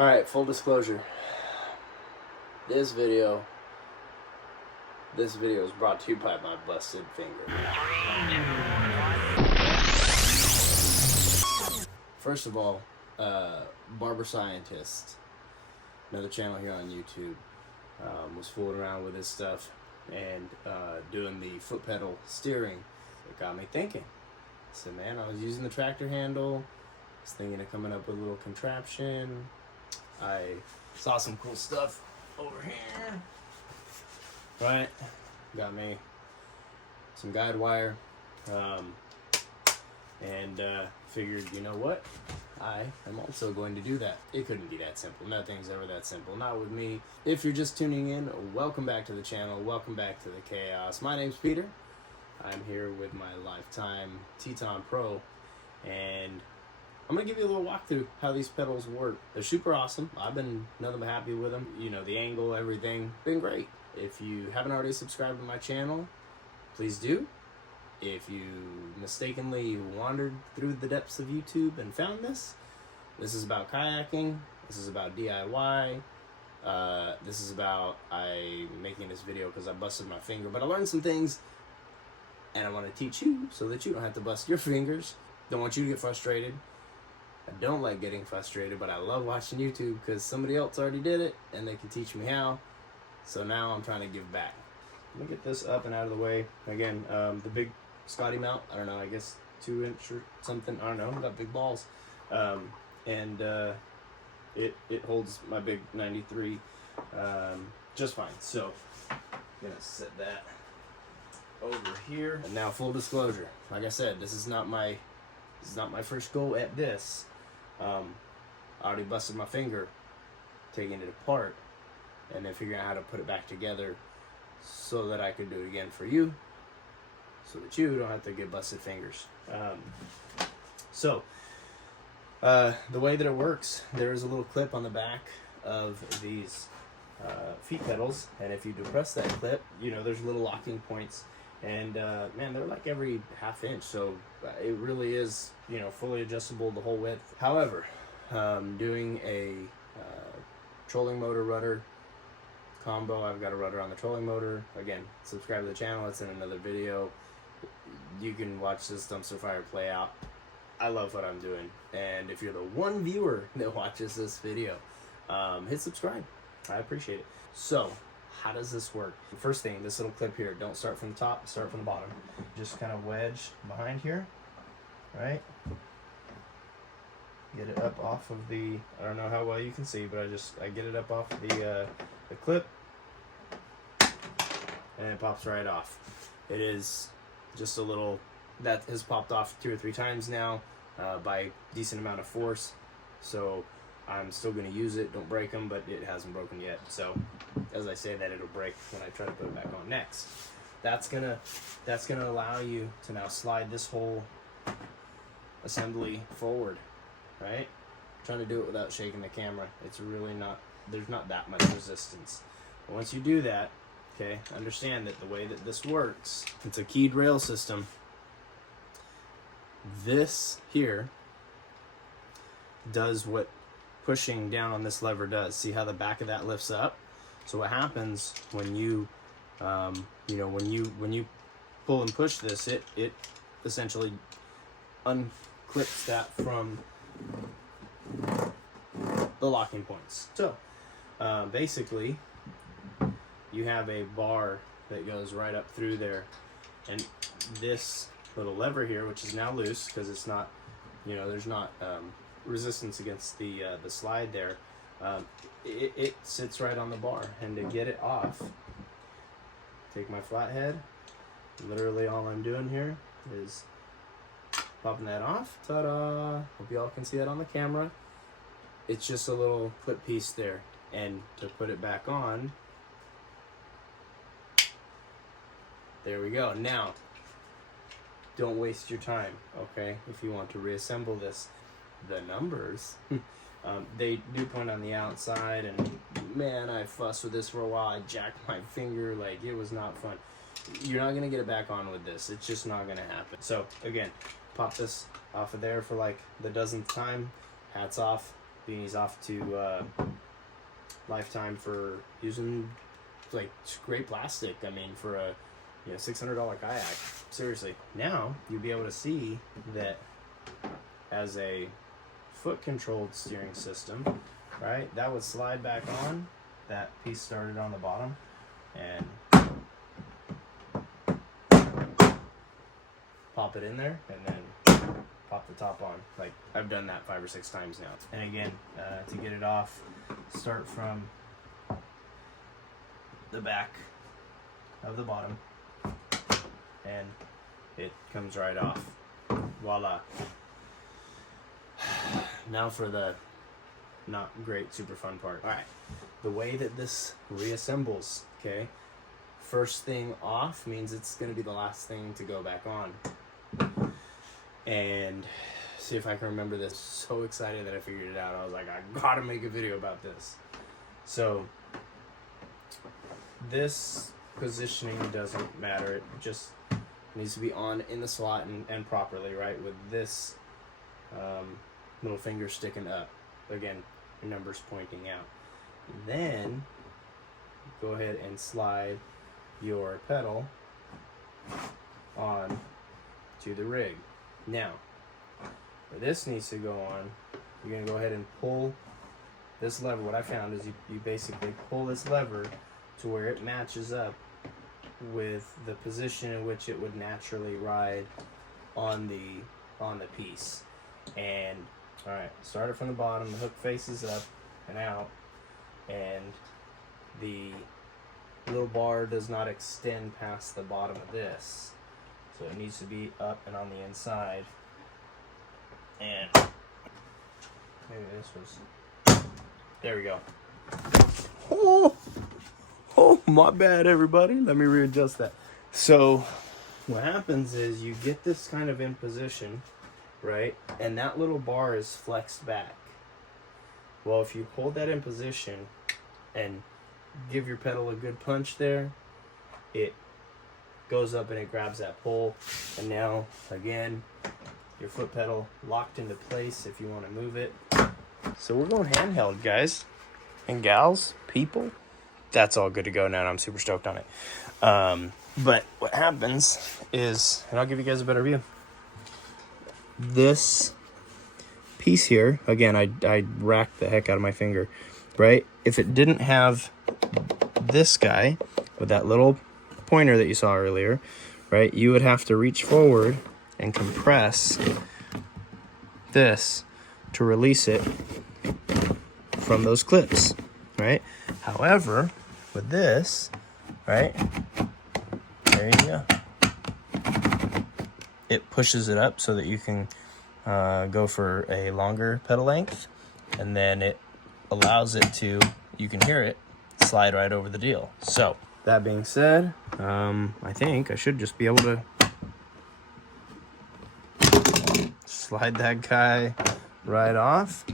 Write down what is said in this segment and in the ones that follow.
Alright, full disclosure. This video is brought to you by my busted finger. First of all, Barber Scientist, another channel here on YouTube, was fooling around with this stuff and doing the foot pedal steering. It got me thinking. I said, man, I was using the tractor handle, I was thinking of coming up with a little contraption. I saw some cool stuff over here. Right, got me some guide wire, and figured, you know what, I am also going to do that. It couldn't be that simple. Nothing's ever that simple, not with me. If you're just tuning in, welcome back to the channel, welcome back to the chaos. My name's Peter. I'm here with my lifetime Teton Pro, and I'm going to give you a little walkthrough how these pedals work. They're super awesome. I've been nothing but happy with them. You know, the angle, everything, been great. If you haven't already subscribed to my channel, please do. If you mistakenly wandered through the depths of YouTube and found this is about kayaking. This is about DIY. This is about making this video because I busted my finger. But I learned some things, and I want to teach you so that you don't have to bust your fingers. Don't want you to get frustrated. I don't like getting frustrated, but I love watching YouTube because somebody else already did it and they can teach me how. So now I'm trying to give back. Let me get this up and out of the way. Again, the big Scotty mount, I don't know, I guess 2-inch or something. I don't know, I've got big balls. And it holds my big 93 just fine. So I'm gonna set that over here. And now full disclosure, like I said, this is not my first go at this. I already busted my finger taking it apart and then figuring out how to put it back together so that I could do it again for you, so that you don't have to get busted fingers. The way that it works, there is a little clip on the back of these feet pedals, and if you depress that clip, you know, there's little locking points. And man, they're like every half inch, so it really is, you know, fully adjustable the whole width. However, doing a trolling motor rudder combo, I've got a rudder on the trolling motor. Again, subscribe to the channel, it's in another video. You can watch this dumpster fire play out. I love what I'm doing, and if you're the one viewer that watches this video, hit subscribe. I appreciate it. So how does this work? First thing, this little clip here, don't start from the top, start from the bottom. Just kind of wedge behind here, right? Get it up off of the, I don't know how well you can see, but I get it up off the clip, and it pops right off. It is just a little, that has popped off 2 or 3 times now by decent amount of force. So I'm still going to use it, don't break them, but it hasn't broken yet. So as I say that, it'll break when I try to put it back on next. That's gonna allow you to now slide this whole assembly forward, right? I'm trying to do it without shaking the camera. It's really not, there's not that much resistance. But once you do that, okay, understand that the way that this works, it's a keyed rail system. This here does what pushing down on this lever does. See how the back of that lifts up? So what happens when you, you know, when you pull and push this, it essentially unclips that from the locking points. So basically, you have a bar that goes right up through there, and this little lever here, which is now loose because it's not, you know, there's not resistance against the slide there. It sits right on the bar, and to get it off, take my flathead. Literally all I'm doing here is popping that off. Ta-da! Hope y'all can see that on the camera. It's just a little clip piece there, and to put it back on, there we go. Now, don't waste your time, okay? If you want to reassemble this, the numbers, they do point on the outside, and man, I fussed with this for a while. I jacked my finger, like it was not fun. You're not gonna get it back on with this. It's just not gonna happen. So again, pop this off of there for like the dozenth time. Hats off, beanies off to Lifetime for using like great plastic. I mean, for a $600 kayak. Seriously. Now you'll be able to see that as a foot controlled steering system, right? That would slide back on. That piece started on the bottom, and pop it in there, and then pop the top on. Like, I've done that 5 or 6 times now. And again, to get it off, start from the back of the bottom, and it comes right off. Voila. Now for the not great, super fun part. All right, the way that this reassembles, okay? First thing off means it's gonna be the last thing to go back on. And see if I can remember this. So excited that I figured it out. I was like, I gotta make a video about this. So this positioning doesn't matter. It just needs to be on in the slot and properly, right? With this little finger sticking up. Again, your numbers pointing out. Then go ahead and slide your pedal on to the rig. Now, where this needs to go on, you're going to go ahead and pull this lever. What I found is you basically pull this lever to where it matches up with the position in which it would naturally ride on the piece. And all right, start it from the bottom. The hook faces up and out, and the little bar does not extend past the bottom of this, so it needs to be up and on the inside. And maybe this was, there we go. Oh, my bad, everybody. Let me readjust that. So what happens is you get this kind of in position, right? And that little bar is flexed back. Well, if you hold that in position and give your pedal a good punch there, it goes up and it grabs that pole. And now, again, your foot pedal locked into place if you want to move it. So we're going handheld, guys and gals, people. That's all good to go now, and I'm super stoked on it. But what happens is, and I'll give you guys a better view. This piece here, again, I racked the heck out of my finger, right? If it didn't have this guy with that little pointer that you saw earlier, right, you would have to reach forward and compress this to release it from those clips, right? However, with this, right, there you go. It pushes it up so that you can go for a longer pedal length, and then it allows it to, you can hear it, slide right over the deal. So, that being said, I think I should just be able to slide that guy right off,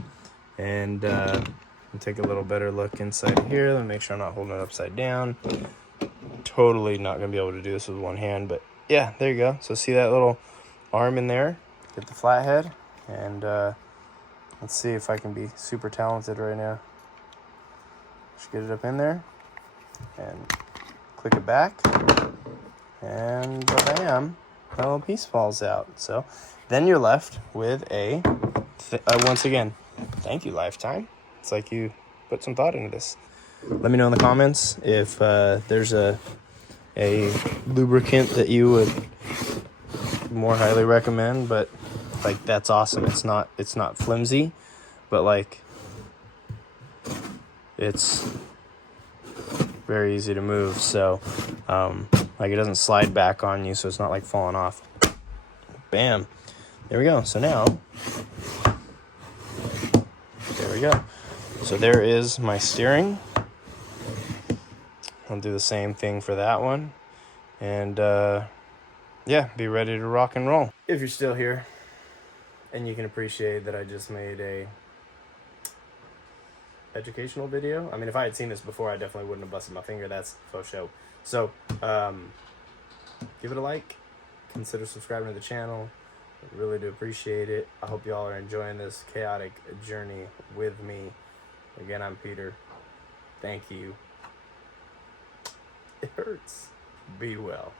and take a little better look inside here. Let me make sure I'm not holding it upside down. Totally not going to be able to do this with one hand, but yeah, there you go. So see that little arm in there? Get the flathead, and let's see if I can be super talented right now. Just get it up in there, and click it back, and bam, that little piece falls out. So then you're left with a, once again, thank you, Lifetime. It's like you put some thought into this. Let me know in the comments if there's a lubricant that you would more highly recommend, but like, that's awesome. It's not flimsy, but like, it's very easy to move. So like, it doesn't slide back on you, so it's not like falling off. Bam, there we go. So now, there we go. So there is my steering. I'll do the same thing for that one. And yeah, be ready to rock and roll. If you're still here, and you can appreciate that I just made a educational video. I mean, if I had seen this before, I definitely wouldn't have busted my finger. That's faux show. So give it a like, consider subscribing to the channel. Really do appreciate it. I hope y'all are enjoying this chaotic journey with me. Again, I'm Peter. Thank you. It hurts. Be well.